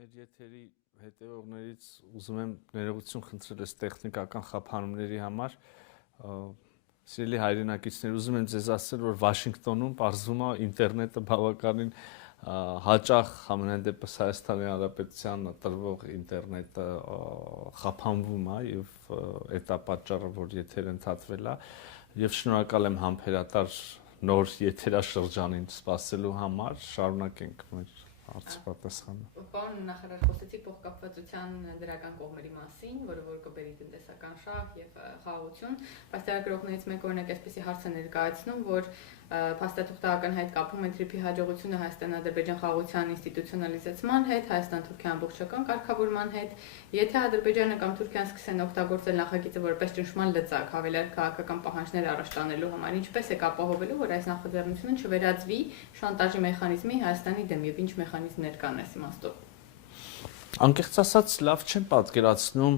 Մեր եթերի հետևողներից ուզում եմ ներողություն խնդրել այս տեխնիկական խափանումների համար։ Սիրելի հայրենակիցներ, ուզում եմ ձեզ ասել, որ Վաշինգտոնում պարզվում է ինտերնետը բավականին հաճախ համենայն դեպս Հայաստանի Հանրապետության տրվող ինտերնետը խափանվում է եւ այդ է պատճառը, որ եթերը ընդհատվել է եւ շնորհակալ եմ համբերատար նոր եթերաշրջանին սպասելու համար։ Շարունակենք մեր հարցպատասխանը։ Պարոն նախարար, խոսեցիք փոխկապվածության դրական կողմերի մասին, որը որ կբերի տնտեսական շահ եւ խաղաղություն, բայց լրագրողներից մեկ օրինակ այսպեսի հարց է ներկայացնում, որ փաստաթուղթական հայտ կապում են TRIP-ի հաջողությունը Հայաստան-Ադրբեջան խաղաղության ինստիտուցիոնալիզացման հետ, Հայաստան-Թուրքիա ամբողջական կարգավորման հետ, եթե Ադրբեջանը կամ Թուրքիան սկսեն օգտագործել նախագիծը որպես ճնշման լծակ, հավելյալ քաղաքական պահանջներ առաջ տանելու համար, ինչպես է ապահովելու, որ այս նախաձեռնությունը չվերածվի շանտաժի մեխանիզմի Հայաստանի դեմ եւ ինչ մեխանիզմներ կան այս իմաստով։ Անկեղծ ասած, լավ չեմ պատկերացնում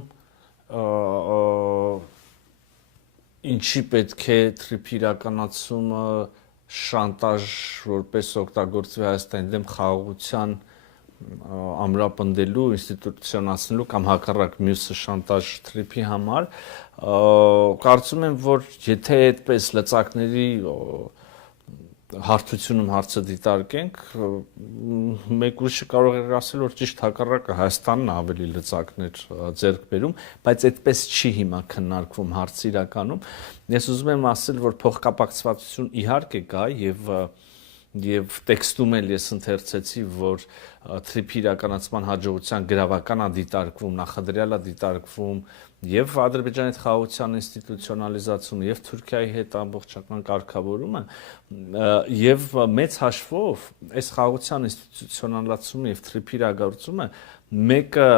ինչի պետք է TRIP-ի իրականացումը շանտաժ որպես օգտագործվի Հայաստանի դեմ խաղաղության ամրապնդելու, ինստիտուցիոնացնելու կամ հակառակ մյուսը շանտաժ TRIP-ի համար, կարծում եմ, որ եթե այդպես լծակների հարթությունում հարցը դիտարկենք, մեկ ուրիշը կարող է ասել, որ ճիշտ հակառակը Հայաստանն ավելի լծակներ ձեռք բերում, բայց այդպես չի հիմա քննարկվում հարցը իրականում։ Ես ուզում եմ ասել, որ փոխկապակցվածություն իհարկե կա եւ տեքստում էլ ես ընթերցեցի, որ TRIP-ի իրականացման հաջողության գրավական է դիտարկվում, նախադրյալ է դիտարկվում եւ Ադրբեջանի հետ խաղաղության ինստիտուցիոնալիզացումը եւ Թուրքիայի հետ ամբողջական կարգավորումը եւ մեծ հաշվով այս խաղաղության ինստիտուցիոնալացումը եւ TRIP-ի իրագործումը մեկը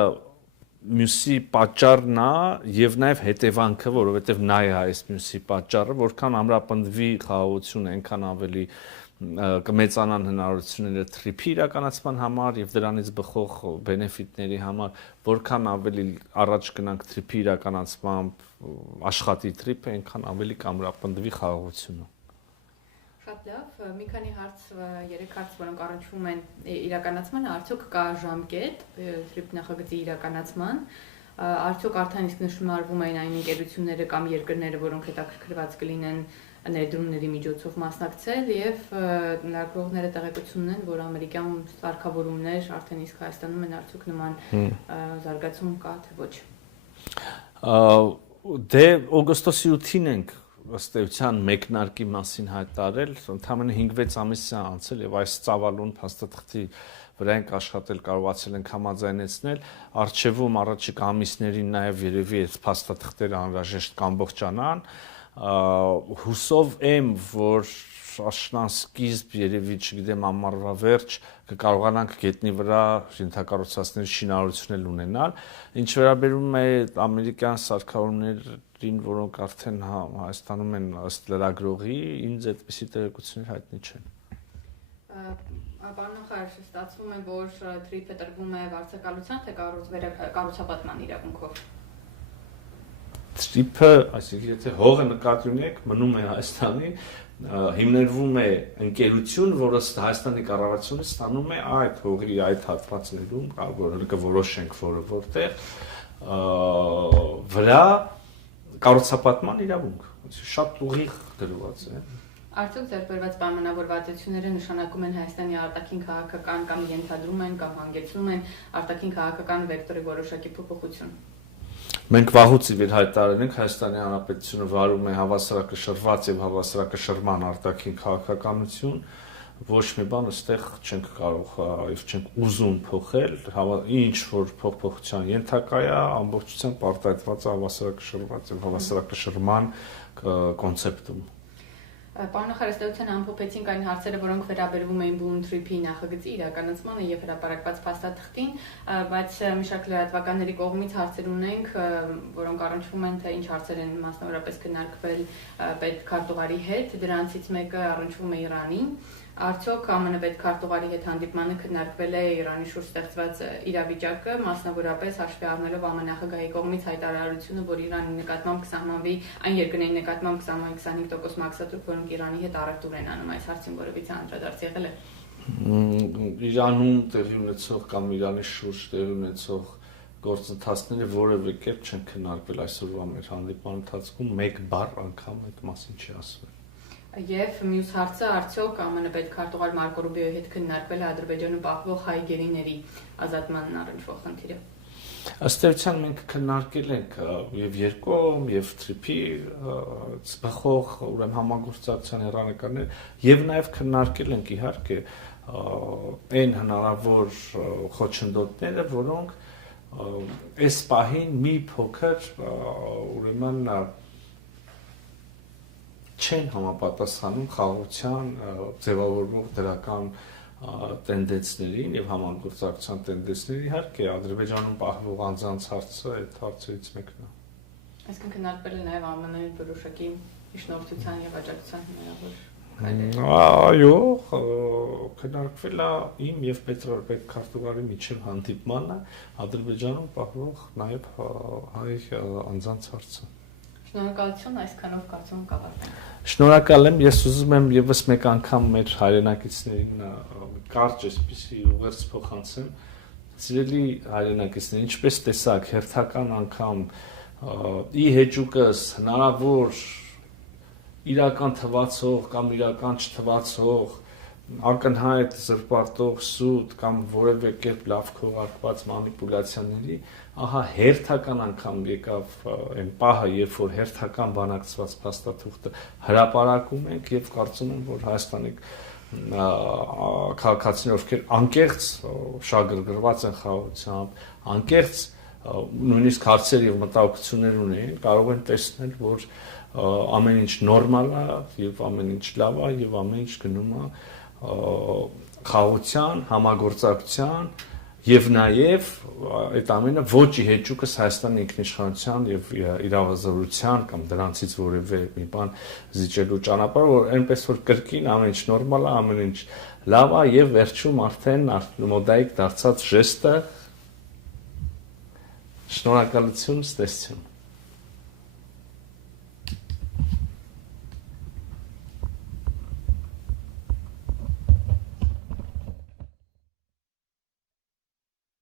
մյուսի պատճառն է եւ նաեւ հետևանքը, որովհետեւ նա է այս մյուսի պատճառը, որքան ամրապնդվի խաղաղությունը, այնքան ավելի կմեծանան հնարավորությունները TRIP-ի իրականացման համար եւ դրանից բխող բենեֆիտների համար, որքան ավելի առաջ գնանք TRIP-ի իրականացմամբ աշխատի TRIP-ը, այնքան ավելի կամրապնդվի խաղաղությունը։ Շատ լավ, մի քանի հարց, 3 հարց, որոնք առնչվում են իրականացմանը, արդյոք կա ժամկետ TRIP նախագծի իրականացման, արդյոք արդեն իսկ նշմարվում են այն ընկերությունները կամ երկրները, որոնք հետաքրքրված կլինեն ներդրումների միջոցով մասնակցել եւ լրագրողները տեղեկություն ունեն, որ ամերիկյան սարքավորումներ արդեն իսկ Հայաստանում են, արդյոք նման զարգացում կա թե ոչ։ Դե օգոստոսի 8-ին ենք ըստ էության մեկնարկի մասին հայտարարել, ընդամենը 5-6 ամիս է անցել եւ այս ծավալուն փաստաթղթի վրա ենք աշխատել, կարողացել ենք համաձայնեցնել, արխիվում առաջիկա ամիսներին նաեւ երևի այս փաստաթղթերը անհրաժեշտ կամբողջանան, հուսով եմ, որ աշնան-սկիզբ երևի, չգիտեմ, ամառվա վերջ կկարողանանք գետնի վրա ենթակառուցվածքների շինարարություն ունենալ, ինչ վերաբերում է ամերիկյան սարքավորումներին, որոնք արդեն Հայաստանում են ըստ լրագրողի, ինձ այդպիսի տեղեկություններ հայտնի չեն։ Պարոն նախարար, ստացվում է, որ TRIP-ը տրվում է վարձակալության, թե կառուցապատման իրավունքով։ TRIP-ը, այսինքն եթե հողը նկատի ունեք, մնում է Հայաստանի, հիմնվում է ընկերություն, որը Հայաստանի կառավարությունը ստանում է այդ հողի այդ հատվածներում, որը կորոշենք որտեղ վրա կառուցապատման իրավունք, շատ ուղիղ դրված է։ Արդյոք ձեռքբերված պայմանավորվածությունները նշանակում են Հայաստանի արտաքին քաղաքական կամ ենթադրում են կամ հանգեցնում են արտաքին քաղաքական վեկտորի որոշակի փոփոխություն։ Մենք վաղուց ի վեր հայտարարել ենք Հայաստանի Հանրապետությունը վարում է հավասարակշռված եւ հավասարակշռման արտաքին քաղաքականություն, ոչ մի բան այստեղ չենք կարող եւ չենք ուզում փոխել, ինչ որ փոփոխության ենթակա է, ամբողջությամբ արտահայտված է հավասարակշռված եւ հավասարակշռման կոնցեպտում։ Պարոն նախարար, ըստ ամփոփեցինք այն հարցերը, որոնք վերաբերվում էին բուն TRIP-ի նախագծի իրականացմանը եւ հրապարակված փաստաթղթին, բայց մի շարք լրատվականների կողմից հարցեր ունենք, որոնք առնչվում են, թե ինչ հարցեր են մասնավորապես քննարկվել պետքարտուղարի հետ, դրանցից մեկը առնչվում է Իրանին։ Արդյոք ԱՄՆ պետքարտուղարի հետ հանդիպմանը քննարկվել է Իրանի շուրջ ստեղծված իրավիճակը, մասնավորապես հաշվի առնելով ԱՄՆ նախագահի կողմից հայտարարությունը, որ Իրանի նկատմամբ կսահմանվի այն երկրների նկատմամբ կսահմանվի 25% մաքսատուր, որոնք Իրանի հետ առևտուր են անում, այս հարցին որևիցե անդրադարձ եղել է։ Իրանում տեղի ունեցող կամ Իրանի շուրջ տեղի ունեցող գործընթացները որևէ կերպ չեն քննարկվել այսօրվա մեր հանդիպման ընթացքում, մեկ բառ անգամ այդ մասին չի ասվել։ Եվ մյուս հարցը արդյոք ԱՄՆ պետքարտուղար Մարկո Ռուբիոյի հետ քննարկվել է Ադրբեջանում պահվող հայ գերիների ազատմանն առնչվող խնդիրը։ Ըստ էության մենք քննարկել ենք եւ երկկողմ եւ թրիփի ծխող ուրեմն համագործակցության հեռանկարներ եւ նաեւ քննարկել ենք իհարկե այն հնարավոր խոչընդոտները, որոնք այս պահին մի փոքր ուրեմն չեն համապատասխանում խաղաղության ձևավորող դրական տենդենսներին եւ համագործակցության տենդենսներին, իհարկե Ադրբեջանում պահվող անձանց հարցը այդ հարցերից մեկն է։ Այսինքն քննարկվել է նաեւ ԱՄՆ-ի որոշակի իշխանության եւ աջակցության հնարավոր քայլեր։ Այո, քննարկվել է իմ եւ պետքարտուղարի միջև հանդիպմանը Ադրբեջանում պահվող նաեւ հայ անձանց հարցը։ Շնորհակալություն, այսքանով կարծում եմ կավարտենք։ Շնորհակալ եմ, ես ուզում եմ եւս մեկ անգամ մեր հայրենակիցներին կարճ այսպիսի ուղերձ փոխանցեմ։ Սիրելի հայրենակիցներ, ինչպես տեսակ, հերթական անգամ ի հեճուկս հնարավոր իրական թվացող կամ իրական չթվացող ակնհայտ զրպարտող սուտ կամ որևէ կերպ լավ քողարկված մանիպուլյացիաների, ահա հերթական անգամ եկավ այն պահը, երբ որ հերթական բանակցված փաստաթուղթը հրապարակում ենք եւ կարծում եմ, որ Հայաստանի քաղաքացիներ, ովքեր անկեղծ շագրգռված են խաղաղությամբ, անկեղծ նույնիսկ հարցեր եւ մտահոգություններ ունեն, կարող են տեսնել, որ ամեն ինչ նորմալ է եւ ամեն ինչ լավ է եւ ամեն ինչ գնում է խաղաղության, համագործակցության եւ նաեւ այդ ամենը ոչ ի հեճուկս Հայաստանի ինքնիշխանության եւ իրավազորության կամ դրանցից որևէ մի բան զիջելու ճանապարհ, որ այնպես որ կրկին ամեն ինչ նորմալ է, ամեն ինչ լավ է եւ վերջում արդեն մոդայիկ դարձած ժեստը շնորհակալություն, ստեսություն։